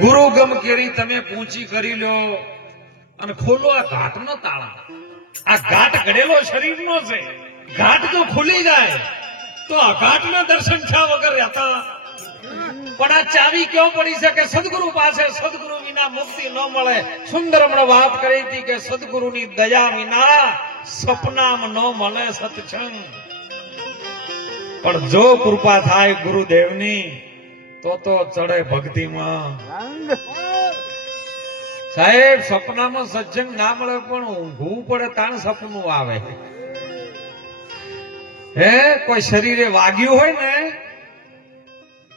ગુરુ ગમ કેરી તમે પૂંચી કરી લો અને ખોલો આ ઘાટ નો તાળા. આ ઘાટ ઘડેલો શરીર નો છે. ઘાટ તો ખુલી જાય તો આ ઘાટ ના દર્શન થયા વગર રહેતા. પણ આ ચાવી ક્યાં પડી છે કે સદગુરુ પાસે સદગુરુ વિના મુક્તિ ન મળે. સુંદર હમણાં વાત કરી હતી કે સદગુરુની દયા વિના સપનામાં ન મળે સત્સંગ. પણ જો કૃપા થાય ગુરુદેવની તો ચડે ભક્તિમાં. સાહેબ સપનામાં સત્સંગ ના મળે પણ ઊંઘવું પડે તાણ સપનું આવે. હે કોઈ શરીરે વાગ્યું હોય ને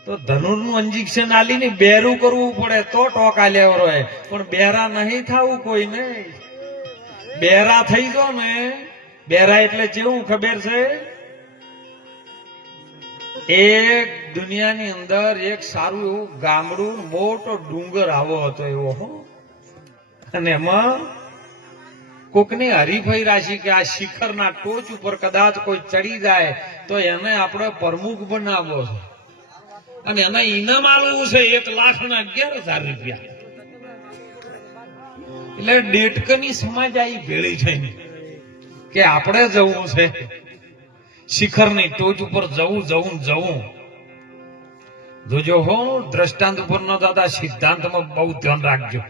તો ધનુરનું ઇન્જેક્શન આલીને બેરું કરવું પડે તો ટોકા લેવરો હોય. પણ બેરા નહીં થવું કોઈ નહીં. બેરા થઈ ગયો ને, બેરા એટલે કેવું ખબર છે? એક દુનિયાની અંદર એક સારું એવું ગામડું મોટો ડુંગર આવો હતો એવો. અને એમાં કોકની હરીફાઈ રાશી કે આ શિખરના ટોચ ઉપર કદાચ કોઈ ચડી જાય તો એને આપણે પ્રમુખ બનાવવો છે અને એના ઇનામ આલવું છે 1,11,000 રૂપિયા. એટલે ડેટકની સમાજ આવી ભેળી થઈને કે આપણે જવું છે શિખરની ટોચ ઉપર જવું. જોજો હો, દ્રષ્ટાંત ઉપર ન દાદા સિદ્ધાંતમાં બહુ ધ્યાન રાખજો.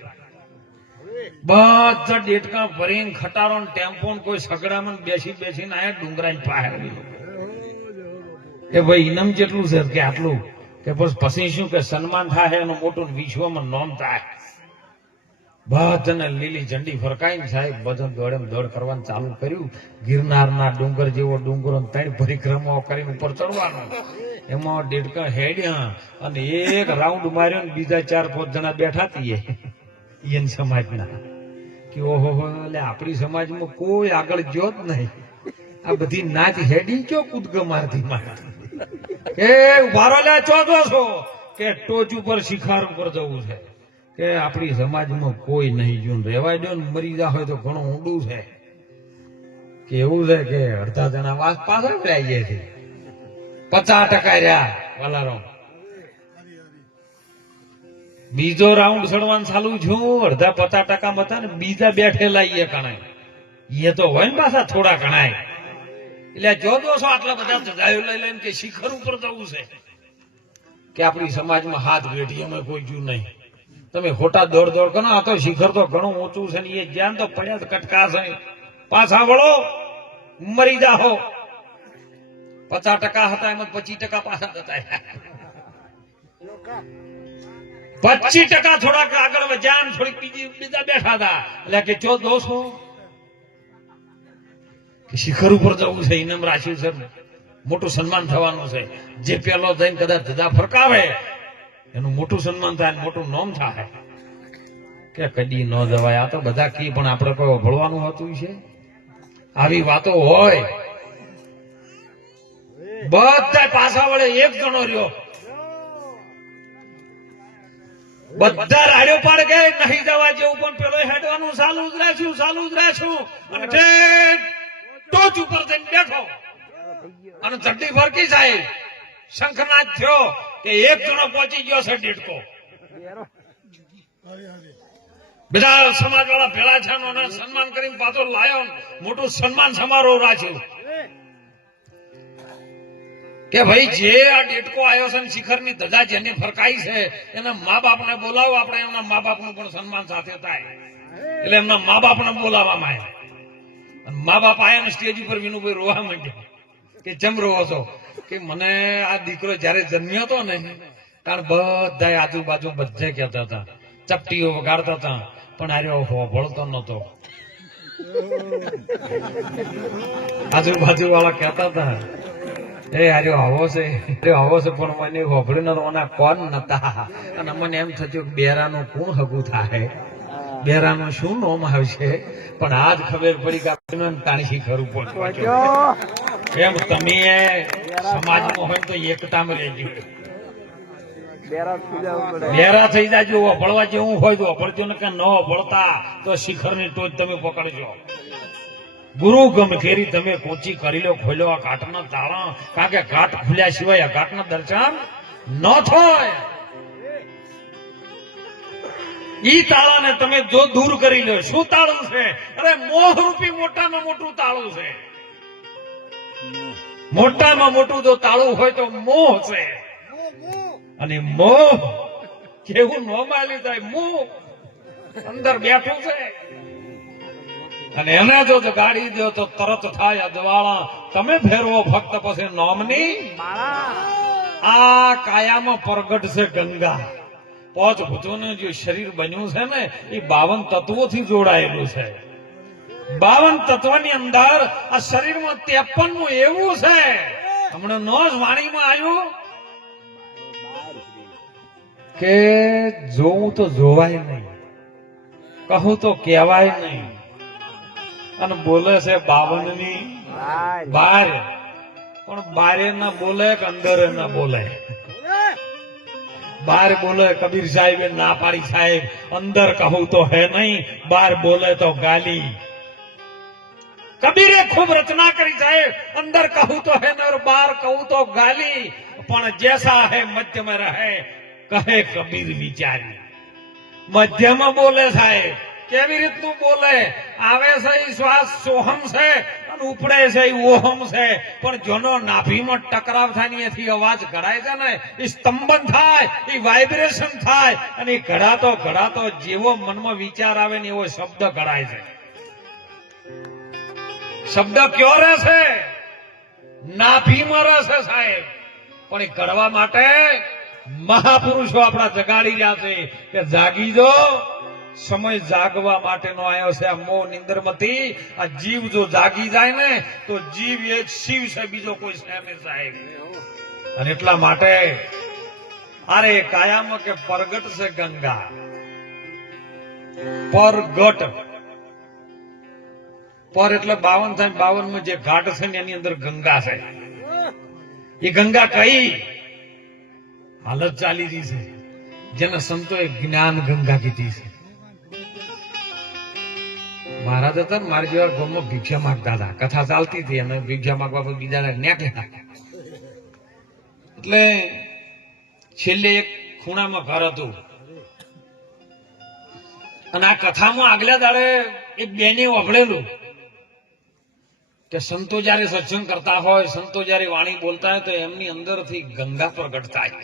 બધા ડેટકા ભરીને ખટારો ટેમ્પો કોઈ સગડામાં બેસીને આયા ડુંગરા પાસે. એ ભાઈ ઇનામ જેટલું છે કે આટલું કે પછી શું કે સન્માન થાય એનું મોટું વિશ્વમાં નોંધ થાય. બધાને લીલી ઝંડી ફરકાઈને સાહેબ બધા દોડ કરવાનું ચાલુ કર્યું. ગિરનારના ડુંગર જેવો ડુંગરો 3 પરિક્રમાઓ કરીને ઉપર ચડવાનું. એમાં ડેડકા હેડ્યા અને એક રાઉન્ડ માર્યો ને બીજા 4-5 જણા બેઠા હતી ઈયન સમાજના કે ઓહો એટલે આપણી સમાજમાં કોઈ આગળ ગયો જ નહીં. આ બધી નાચ હેડી કયો કૂદગ મારતી એ ઉભારો લે ચોથો છો કે ટોચ ઉપર શિખર ઉપર જવું છે કે આપણી સમાજમાં કોઈ નહીં જોન રેવાય દો ને મરી જા હોય તો ઘણું ઊંડું છે કે એવું છે કે અડધા જણા વાસ પાછળ રહી જાય છે. 50% રહ્યા વાલારો. બીજો રાઉન્ડ ચડવાનું ચાલુ છું. અડધા 50% હતા ને બીજા બેઠેલા એ કણાય એ તો હોય ને પાછા થોડા કણાય. એટલે જો દોસો આટલા બધા જજાયો લઈ લઈને કે શિખર ઉપર જવું છે કે આપણી સમાજમાં હાથ વેઠી અમે કોઈ જુ નહીં. તમે ખોટા દોડ કરો. આ તો શિખર તો ઘણું ઊંચું છે ને એ જ્ઞાન તો પડ્યા જ કટકા છે. પાછા વળો મરી જાઓ. 50% હતા એમાં 25% પાછા જતા. 25% થોડાક આગળ વધ્યા થોડીક બીજા બેઠા હતા. એટલે કે ચો દોસો શિખર ઉપર જવું છે, ઇનામ રાખ્યું છે, મોટું સન્માન થવાનું છે. જે પેલો જઈને કદાચ ધજા ફરકાવે એનું મોટું સન્માન થાય, મોટું નોમ થાય. કે કદી ન જવાય. આ તો બધા કી પણ આપણે કોઈ ભળવાનું હતું છે. આવી વાતો હોય. બધા પાછા વળે એક જણો રહ્યો. બધા રાડ્યો પાડ ગયે નહીં જવા જેવું પણ પેલો હેડવાનું ચાલુ જ રાખ્યું અને ટોચ ઉપર જઈને બેઠો અને ચડ્ડી ફરકી જાય. શંખનાદ થયો કે એક જણો પહોંચી ગયો છે ડેટકો. બધા સમાજ વાળા ભેળા છે સન્માન કરીને પાછો લાયો. મોટું સન્માન સમારોહ રાખ્યું કે ભાઈ જે આ ડેટકો આવ્યો છે શિખરની ધજા જેને ફરકાઈ છે એના મા બાપને બોલાવો. આપણે એમના મા બાપનું પણ સન્માન સાથે થાય. એટલે એમના મા બાપને બોલાવવામાં આવ્યા. મા બાપ આયા ને સ્ટેજ ઉપર વિનુભાઈ રોવા માંડ્યા કે ચમ રોવો છો? કે મને આ દીકરો જયારે જન્મ્યો હતો ને કારણ બધા આજુબાજુ બધે કહેતા હતા, ચપટીઓ વગાડતા હતા, પણ આર્યો ભળતો નતો. આજુબાજુ વાળા કહેતા હતા એ આર્યો આવો છે પણ મને હોભળ્યું નતો. કોણ નતા અને મને એમ થતું બેરાનું કોણ હગું થાય, બેરાનું શું નોમ આવશે. પણ આજ ખબર પડી કે તાણી શિખર ઉપર એમ તમે સમાજમાં હોય તો એકતામાં રહેજો. બેરા થઈ જાજો. અભળવા જેવું હોય તો અભળજો ને કે ન અભળતા તો શિખરની ટોચ તમે પકડજો. ગુરુ ગમ ફેરી તમે કોચી કરી લો, ખોલ્યો આ ઘાટના તાળા. કારણ કે ઘાટ ખુલ્યા સિવાય આ ઘાટના દર્શન ન થાય. ઈ તાળાને તમે જો દૂર કરી લો, શું તાળું છે? અરે મોહરૂપી મોટામાં મોટું તાળું છે. મોટામાં મોટું જો તાળું હોય તો મોહ છે. અને મોહ કેવું ન માલી થાય, મોહ અંદર બેઠું છે. અને એને જો ગાડી દો તો તરત થાય અજવાળા. તમે ફેરવો ફક્ત પછી નોમની આ કાયામાં પ્રગટ છે ગંગા. પાંચ ભૂતોનું જે શરીર બન્યું છે ને એ 52 તત્વોથી જોડાયેલું છે. 52 તત્વની અંદર આ શરીરમાં 53મું એવું છે. હમણાં નો જ વાણીમાં આવ્યું કે જોવું તો જોવાય નહીં, કહું તો કહેવાય નહીં. અને બોલે છે 52ની બાર, પણ બારે ના બોલે કે અંદર ના બોલે. બાર બોલે કબીર સાહેબ ના પાડી સાહેબ, અંદર કહું તો હે નહીં, બાર બોલે તો ગાલી. કબીરે ખૂબ રચના કરી સાહેબ, અંદર કહું તો હે ને બાર કહું તો ગાલી. પણ જૈસા હે મધ્ય में રહે કહે કબીર વિચારી. મધ્યમાં બોલે સાહેબ, કેવી રીતનું બોલે? આવે છે ઈ શ્વાસ સોહમ છે અને ઉપડે છે ઈ ઓહમ છે. પણ જોનો નાભીમાં ટકરાવ થાય ને એથી અવાજ ઘડાય છે ને, ઈ સ્તંભન થાય, ઈ વાઇબ્રેશન થાય. અને ઈ ઘડાતો જેવો મનમાં વિચાર આવે ને એવો શબ્દ ઘડાય છે. શબ્દ કયો રહેશે? નાભીમાં રહેશે સાહેબ. પણ એ ઘડવા માટે મહાપુરુષો આપણા જગાડી રહ્યા છે કે જાગી જો, સમય જાગવા માટેનો આવ્યો છે. આ મોહ નિંદ્રમાંથી આ જીવ જો જાગી જાય ને તો જીવ એક શિવ છે, બીજો કોઈ છે નહીં સાહેબ. અને એટલા માટે અરે કાયામાં કે પરગટ છે ગંગા. પરગટ, પર એટલે 52 થાય, 52માં જે ઘાટ છે ને એની અંદર ગંગા છે. એ ગંગા કઈ હાલત ચાલી રહી છે જેને સંતોએ જ્ઞાન ગંગા કીધી છે. મહારાજ હતા ને મારી જેવા ગામમાં ભિક્ષા માંગતા હતા, કથા ચાલતી હતી અને ભિક્ષા માંગવા બીજા નીકળ્યા. એટલે છેલ્લે એક ખૂણામાં ઘર હતું અને આ કથામાં આગલા દાડે એક બેને વભળેલું કે સંતો જયારે સત્સંગ કરતા હોય, સંતો જયારે વાણી બોલતા હોય તો એમની અંદરથી ગંગા પ્રગટ થાય.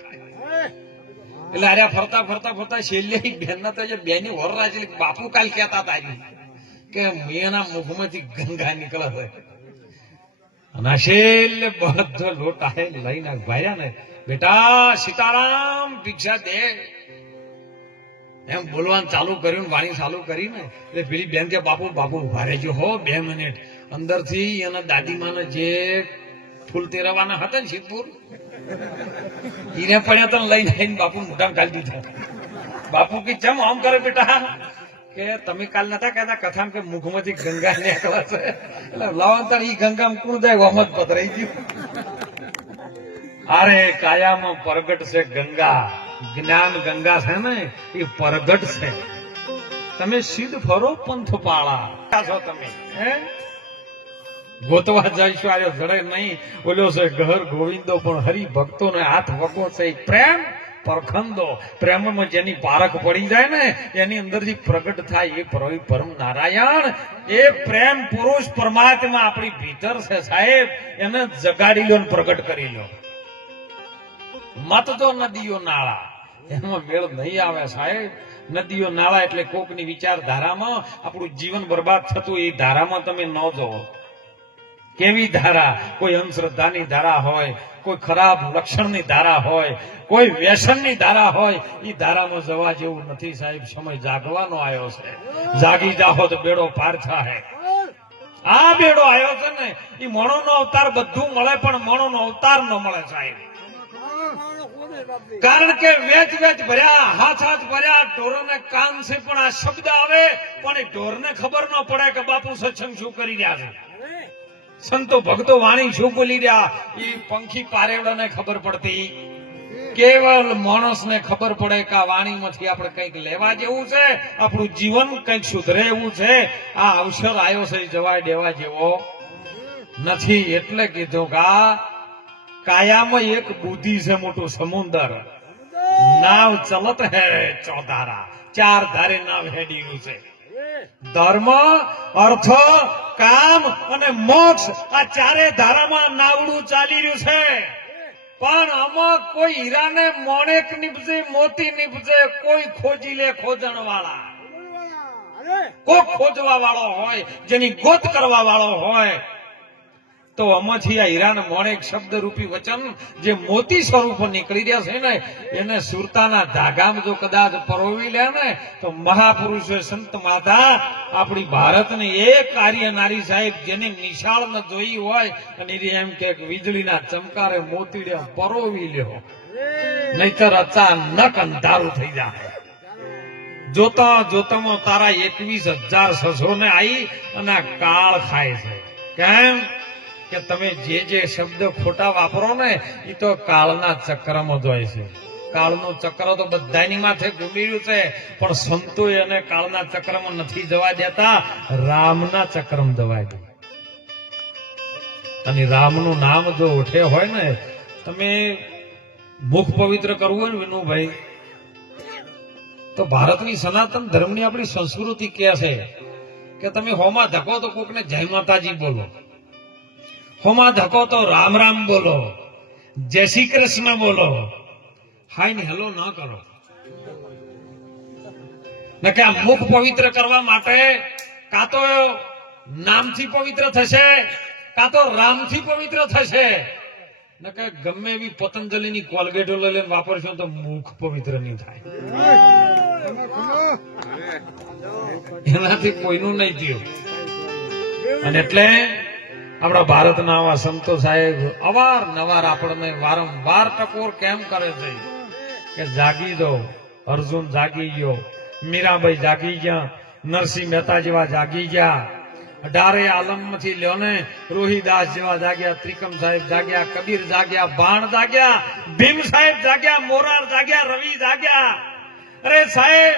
એટલે આર્યા ફરતા ફરતા ફરતા છેલ્લે બેન ના તો બેની વર રાજેલી બાપુ કાલ કહેતા હતા કે મેના મુખમાંથી ગંગા નીકળે છે. અને છેલ્લે બધો લોટા લઈને ભાર્યા ને, બેટા સીતારામ ભિક્ષા દે એમ બોલવાનું ચાલુ કર્યું, વાણી ચાલુ કરી ને એટલે પેલી બેન કે બાપુ બાપુ ઉભા રહેજો હો 2 મિનિટ. અંદરથી એના દાદીમાને જે ફૂલ તેરવાના હતા ને સિદ્ધપુર એને પડ્યા તો લઈને આવીને બાપુ મોઢામાં ઘાલી દીધા. બાપુ કે ચમ આમ કરે બેટા? કે તમે કાલ નતા કહેતા કથામાં કે મુખમાંથી ગંગા નીકળે છે? એટલે લાવંતર ઈ ગંગામાં કોણ જાય વમત પધરાઈ ગયું. અરે કાયામાં પ્રગટ છે ગંગા. જ્ઞાન ગંગા છે ને એ પ્રગટ છે. તમે સિદ્ધ ફરો પંથ પાળા છો. તમે ગોતવા જઈશું આર્યો જડે નહીં. બોલ્યો છે ઘર ગોવિંદો પણ હરિભક્તો ને હાથ વગો છે પ્રેમ પરખંદો. પ્રેમમાં જેની પારખ પડી જાય ને એની અંદરથી પ્રગટ થાય એ પરમ નારાયણ. એ પ્રેમ પુરુષ પરમાત્મા આપણી ભીતર છે સાહેબ. એને જગાડી લો ને પ્રગટ કરી લો. મત તો નદીઓ નાળા એમાં મેળ નહીં આવે સાહેબ. નદીઓ નાળા એટલે કોકની વિચારધારામાં આપણું જીવન બરબાદ થતું એ ધારામાં તમે ન જોવો. કેવી ધારા? કોઈ અંધશ્રદ્ધાની ધારા હોય, કોઈ ખરાબ લક્ષણની ધારા હોય, કોઈ વ્યસનની ધારા હોય. એ ધારામાં જવા જેવું નથી સાહેબ. સમય જાગવાનો આવ્યો છે. જાગી જાહો તો બેડો પાર થાય. આ બેડો આવ્યો છે ને એ મણોનો અવતાર બધું મળે પણ મણોનો અવતાર ન મળે સાહેબ. કારણ કે વેચ ભર્યા, હાથ ભર્યા, ઢોરને કાન છે પણ આ શબ્દ આવે પણ એ ઢોરને ખબર ન પડે કે બાપુ સત્સંગ શું કરી રહ્યા છે. સંતો ભક્તો વાણી શું બોલી રહ્યા એ પંખી પારેવડાને ખબર પડતી. કેવલ માણસને ખબર પડે કે આ વાણીમાંથી આપણે કંઈક લેવા જેવું છે, આપણું જીવન કંઈક સુધરે એવું છે. આ અવસર આવ્યો છે જવાય દેવા જેવો નથી. એટલે કીધું કે આ કાયામાં એક બુદ્ધિ છે મોટું સમુદર. નાવ ચલત હે ચોધારા. ચાર ધારે નામ હેડીયું છે. ધર્મ, અર્થ, કામ અને મોક્ષ આ ચારે ધારામાં નાવડું ચાલી રહ્યું છે. પણ આમાં કોઈ હીરાને મોણેક નીપજે, મોતી નીપજે, કોઈ ખોજી લે ખોજણ વાળા, કોઈ ખોજવા વાળો હોય, જેની ગોત કરવા વાળો હોય, તો આમાંથી આ હીરાને મોણેક શબ્દ રૂપી વચન જે મોતી સ્વરૂપ નીકળી રહ્યા છે ને, એને સુરતાના ધાગામાં જો કદાચ પરોવી લે ને, તો મહાપુરુષો સંત માતા આપણી ભારતની એક કાર્ય નારી સાહેબ જેને નિશાળ ન જોઈ હોય અને એમ કે વીજળીના ચમકારે મોતીડે પરોવી લ્યો, નહીતર અચાનક અંધારું થઈ જાય. જોતા જોતામાં તારા 21,600 ને આવી અને કાળ ખાય છે. કેમ કે તમે જે જે શબ્દ ખોટા વાપરો ને એ તો કાળના ચક્રમાં જ હોય છે. કાળનું ચક્ર તો બધાની માથે ઘૂમેલું છે, પણ સંતો એને કાળના ચક્રમાં નથી જવા દેતા, રામના ચક્રમાં જવા દે. અને રામનું નામ જો ઉઠે હોય ને, તમે મુખ પવિત્ર કરવું હોય ને વિનુભાઈ, તો ભારતની સનાતન ધર્મની આપણી સંસ્કૃતિ કહે છે કે તમે હોમાં ધકો તો કોકને જય માતાજી બોલો, હોમાં ધકો તો રામ રામ બોલો, જય શ્રી કૃષ્ણ બોલો, હાય ને હેલો ના કરો. ને કે આ મુખ પવિત્ર કરવા માટે કાં તો નામથી પવિત્ર થશે, કાં તો રામથી પવિત્ર થશે. ને કે ગમે એવી પતંજલિની કોલગેટો લઈને વાપરશો તો મુખ પવિત્ર નહીં થાય, એનાથી કોઈનું નહીં થયું. અને એટલે આપણા ભારતના આવા સંતો સાહેબ અવારનવાર આપણને વારંવાર ટકોર કેમ કરે છે કે જાગી દો. અર્જુન જાગી ગયો, મીરાબાઈ જાગી ગયા, નરસિંહ મહેતા જેવા જાગી ગયા, 18 આલમમાંથી લ્યો ને રોહિદાસ જેવા જાગ્યા, ત્રિકમ સાહેબ જાગ્યા, કબીર જાગ્યા, બાણ જાગ્યા, ભીમ સાહેબ જાગ્યા, મોરાર જાગ્યા, રવિ જાગ્યા. અરે સાહેબ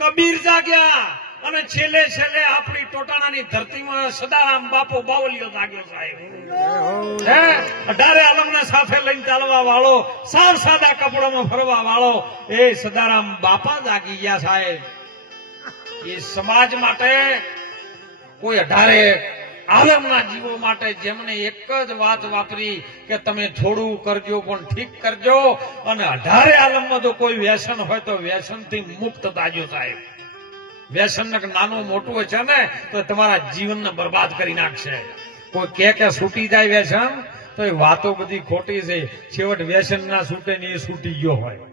કબીર જાગ્યા અને છેલ્લે છેલ્લે આપણી ટોટાણાની ધરતીમાં સદારામ બાપુ બાવલિયો જાગ્યો સાહેબ. 18 આલમના સાથે લઈને ચાલવા વાળો, સાવ સાદા કપડામાં ફરવા વાળો એ સદારામ બાપા જાગી ગયા સાહેબ. એ સમાજ માટે, કોઈ 18 આલમના જીવો માટે જેમને એક જ વાત વાપરી કે તમે થોડું કરજો પણ ઠીક કરજો, અને 18 આલમમાં જો કોઈ વ્યસન હોય તો વ્યસનથી મુક્ત થાજો સાહેબ. વ્યસન નાનું મોટું છે ને તો તમારા જીવનને બરબાદ કરી નાખશે. કોઈ કે છૂટી જાય વ્યસન તો એ વાતો બધી ખોટી છે. છેવટ વ્યસન ના છૂટે ને એ છૂટી ગયો હોય.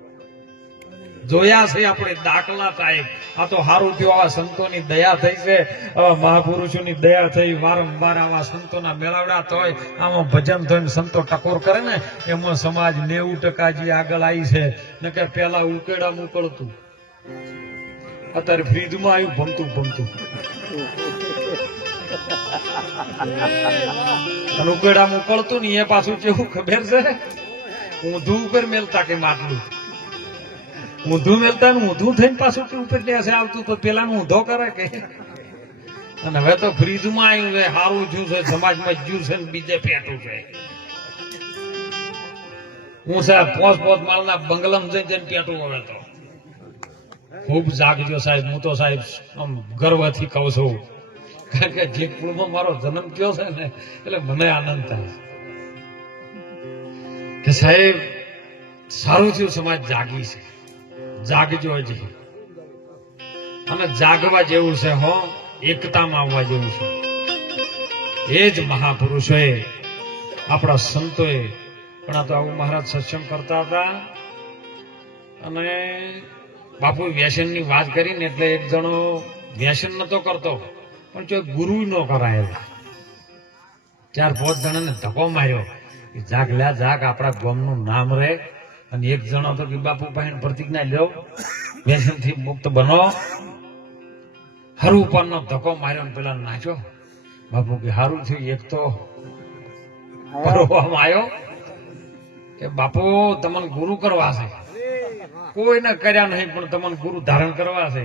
જોયા છે આપણે દાખલા સાહેબ. આ તો સારું થયું આવા સંતોની દયા થઈ છે, આવા મહાપુરુષોની દયા થઈ. વારંવાર આવા સંતોના મેળાવડા થાય, આમાં ભજન થઈને સંતો ટકોર કરે ને, એમાં સમાજ 90% જે આગળ આવી છે. નકર પેલા ઉકેડા મોકલતું, અત્યારે ફ્રીજમાં આવ્યું ભમતું ભમતું. અને ઉકેડા મોકલતું ને એ પાછું કેવું ખબર છે, ઊંધું ઉપર મેલતા કે માટલું ઊંધું મેલતા ને ઊંધું થઈને પાછું ઉપર લેશે આવતું, તો પેલા ઊંધો કરે કે. અને હવે તો ફ્રીજમાં આવ્યું છે, સારું થયું છે, સમાજમાં જ્યું છે ને બીજે પેટું છે. હું સાહેબ 5 માળના બંગલામાં જઈને પેટું હવે તો ખૂબ જાગજો સાહેબ. હું તો સાહેબ આમ ગર્વથી કહું છું, કારણ કે જે કુળમાં મારો જન્મ થયો છે ને, એટલે મને આનંદ થાય કે સાહેબ સારું થયું સમાજ જાગી છે. જાગજો હજી, અને જાગવા જેવું છે હો, એકતામાં આવવા જેવું છે. એ જ મહાપુરુષોએ, આપણા સંતોએ. પણ આ તો આવું મહારાજ સત્સંગ કરતા હતા, અને બાપુ વ્યસનની વાત કરીને એટલે એક જણો વ્યસન નતો કરતો, પણ જો ગુરુ ન કરાયેલા 4-5 જણાને ધક્કો માર્યો, જાગ લ્યા જાગ, આપણા ગામનું નામ રહે. અને એક જણો તો કે બાપુ પાસે પ્રતિજ્ઞા લ્યો, વ્યસનથી મુક્ત બનો. હરું ઉપરનો ધક્કો માર્યો ને પેલા નાચો. બાપુ કે સારું થયું એક તો કરવામાં આવ્યો કે બાપુ તમને ગુરુ કરવા છે, કોઈને કર્યા નહીં પણ તમને ગુરુ ધારણ કરવા છે.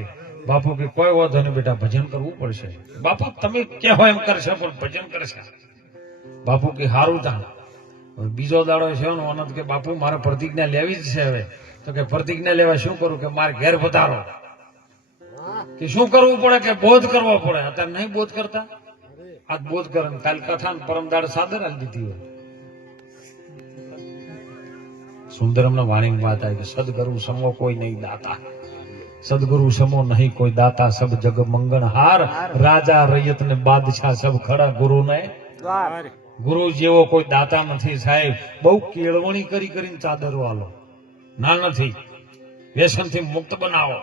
બાપુ કે કોઈ વાંધો નહીં બેટા, ભજન કરવું પડશે. બાપુ તમે કહેવો એમ કરશે પણ ભજન કરશે. બાપુ કે સારું થાય. બીજો દાડો છે ને અનંત કે બાપુ મારે પ્રતિજ્ઞા લેવી જ છે હવે. તો કે પ્રતિજ્ઞા લેવા શું કરું? કે મારે ઘેર પધારો. કે શું કરવું પડે કે બોધ કરવો પડે. અત્યારે નહીં બોધ કરતા. આજ બોધ કરે કાલ કથા ને પરમ દાડે સાદર આલી દીધી હોય. સુંદરમ ના વાણી વાત આવી કે સદગુરુ સમો કોઈ નહીં દાતા, સદગુરુ સમો નહીં કોઈ દાતા, સબ જગ મંગણહાર, રાજા રૈયત ને બાદશાહ સબ ખડા ગુરુ ને દ્વાર. ગુરુ જેવો કોઈ દાતા નથી સાહેબ. બહુ કેળવણી કરી કરીને ચાદરો આલો ના નથી, વ્યસન થી મુક્ત બનાવો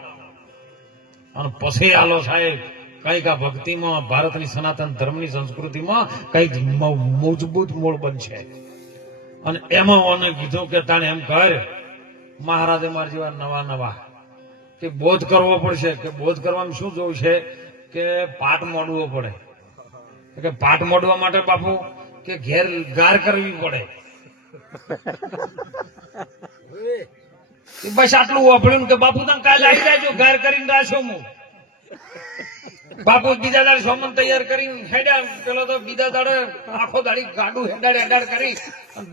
અને પછી આલો સાહેબ. કઈક આ ભક્તિમાં ભારતની સનાતન ધર્મની સંસ્કૃતિમાં કઈક મજબૂત મૂળ બનશે. અને એમાં ઓને કીધું કે તાણે એમ કર મહારાજે મારા જેવા નવા નવા કે બોધ કરવો પડશે. કે બોધ કરવામાં શું જોવું છે કે પાઠ મોડવો પડે. કે પાઠ મોડવા માટે બાપુ કે ઘેર ગાર કરવી પડે. બસ આટલું વાપર્યું કે બાપુ તમે કાલે આવી જાજો ગાર કરીને રાશો હું. બાપુ બીજા દાડે સોમન તૈયાર કરીને હેડ્યા. પેલો તો બીજા દાડે આખો દાડી ગાડું હેડાડ કરી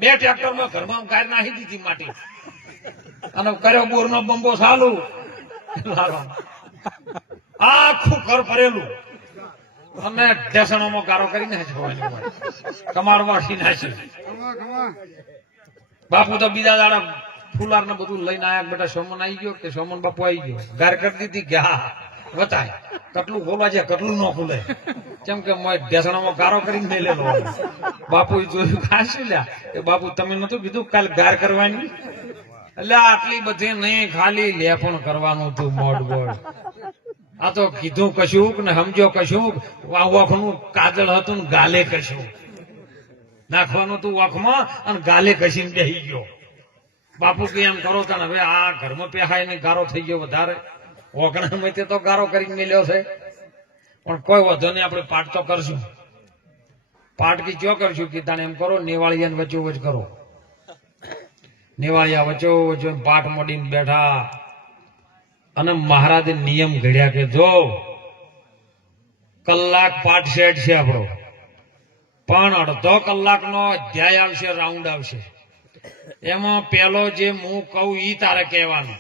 2 ટ્રેક્ટરમાં ઘરમાં ગાર નાખી દીધી માટી અને કર્યો બોરનો બંબો ચાલુ. આખું ઘર ભરેલું અને ઢેસણોમાં ગારો કરીને કમાડ વાસી નાખી. બાપુ તો બીજા દાડા ફુલાર ને બધું લઈને આયા. બેટા સોમન આવી ગયો કે સોમન બાપુ આવી ગયો. ગાર કરી દીધી કે હા બતાય કટલું ખોલવા છે કટલું ન ખુલે. કેમ કે ઢેસણામાં ગારો કરીને નહીં લેલો. બાપુ જોયું ખાશું લ્યા એ બાપુ તમે નતું કીધું કાલ ગાર કરવાની? એટલે આટલી બધી નહીં, ખાલી લેપણ કરવાનું હતું મોડ બોડ. આ તો કીધું કશુંક ને સમજો કશુંક. વાખનું કાજળ હતું ને ગાલે કશું નાખવાનું હતું વાખમાં અને ગાલે કશીને બેસી ગયો. બાપુ કે એમ કરો તને હવે આ ઘરમાં પેહાય ને ગારો થઈ ગયો વધારે. ઓગણા તો ગારો કરીને મેલ્યો છે પણ કોઈ વધો નહીં, આપણે પાઠ તો કરશું. પાઠ કી ચો કરશું કે તાણે એમ કરો નેવાળિયા વચ્ચો વચ કરો. નેવાળિયા વચ્ચો વચ્ચો પાઠ મોડીને બેઠા અને મહારાજે નિયમ ઘડ્યા કે જો કલાક પાઠ સેટ છે આપણો, પણ અડધો કલાકનો અધ્યાય આવશે, રાઉન્ડ આવશે. એમાં પેલો જે હું કહું ઈ તારે કહેવાનું.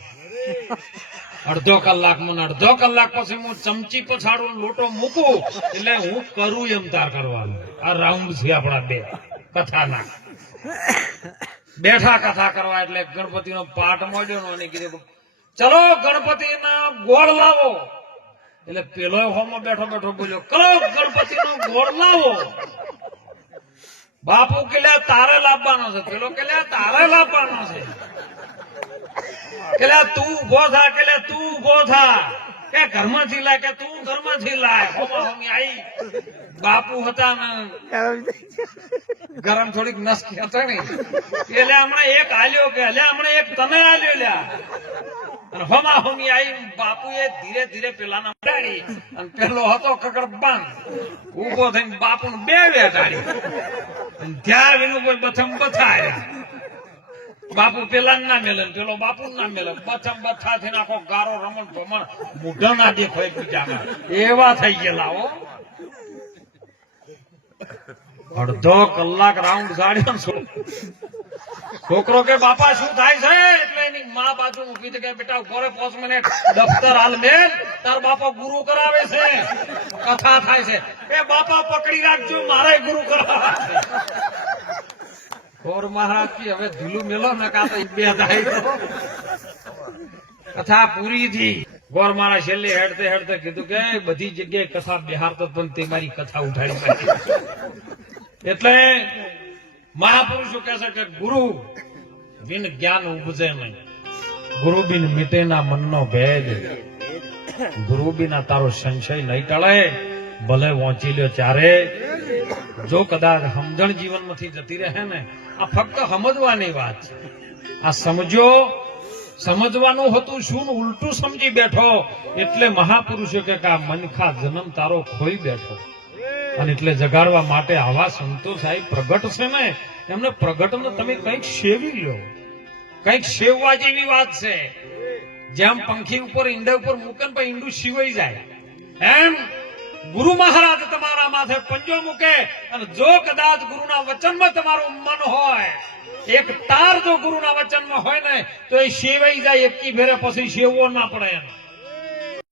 અડધો કલાકમાં અડધો કલાક પછી હું ચમચી પછાડું લોટો મૂકું એટલે હું કરું એમ તાર કરવાનું. આ રાઉન્ડ છે આપણા 2 કથાના. બેઠા કથા કરવા એટલે ગણપતિનો પાઠ મળ્યો અને કીધું ચલો ગણપતિના ગોળ લાવો. એટલે પેલો હોમાં બેઠો બેઠો બોલ્યો કરો ગણપતિનો ગોળ લાવો. બાપુ કે તારે લાવવાનો છે. પેલો કે તારે લાવવાનો છે. કે તું ઉભો થા, કે તું ઉભો થા, કે ઘરમાંથી લાય, કે તું ઘરમાંથી લાય. હોમી આઈ. બાપુ હતા ને ગરમ થોડીક નસકી હતા ને એટલે હમણાં એક આલ્યો કે હમણાં એક તમે આલ્યો લ્યા. અને હોમી આઈ. બાપુ એ ધીરે ધીરે પેલા ના ઉડાડી અને પેલો હતો કકડ બાંધ ઉભો થઈને બાપુ ને 2 વેટાડી. ત્યાં વિનું કોઈ બથમ બથાયા. બાપુ પેલા ના મેલે પેલો બાપુ ના મેલે. બથમ બથા થઈને આખો ગારો રમણ ભમણ મોઢા ના દેખો એકબીજામાં એવા થઈ ગયેલા. હો અડધો કલાક રાઉન્ડ સાડ્યો. છોકરો કે બાપા શું થાય છે? એટલે એની માં બાજુ મૂકી કે બેટા ઘરે 5 મિનિટ દફતર હાલ મેલ, તાર બાપા ગુરુ કરાવે છે, કથા થાય છે. એ બાપા પકડી રાખજો મારે ગુરુ કરાવે છે. ગોર મહારાજ કી હવે ધીલું મેલો ને કા તો 2 થાય કથા પૂરી થઈ. ગોર મહારાજ છેલ્લે હેડતે હેડતે કીધું કે બધી જગ્યાએ કથા બિહારતો પણ તે મારી કથા ઉઠાડી. એટલે મહાપુરુષો કહે છે કે ગુરુ બિન જ્ઞાન ઉપજે નહીં, ગુરુ બિન મિટે ના મનનો ભેદ, ગુરુ બિના તારો સંશય નહીં ટળે, ભલે વાંચી લ્યો ચારે. જો કદાચ સમજણ જીવનમાંથી જતી રહે ને, આ ફક્ત સમજવાની વાત છે. આ સમજો, સમજવાનું હતું શું ઉલટું સમજી બેઠો એટલે મહાપુરુષો કે આ મનખા જન્મ તારો ખોઈ બેઠો. અને એટલે જગાડવા માટે આવા સંતો સાહેબ પ્રગટ છે ને, એમને પ્રગટને તમે કંઈક સેવી લો. કંઈક સેવવા જેવી વાત છે. જેમ પંખી ઉપર ઈંડા ઉપર મૂકે ને ઈંડું સિવાઈ જાય એમ ગુરુ મહારાજ તમારા માથે પંજો મૂકે અને જો કદાચ ગુરુના વચનમાં તમારું મન હોય, એક તાર જો ગુરુના વચનમાં હોય ને તો એ સેવાઈ જાય. એકી ફેરે પછી સેવવો ના પડે એમ.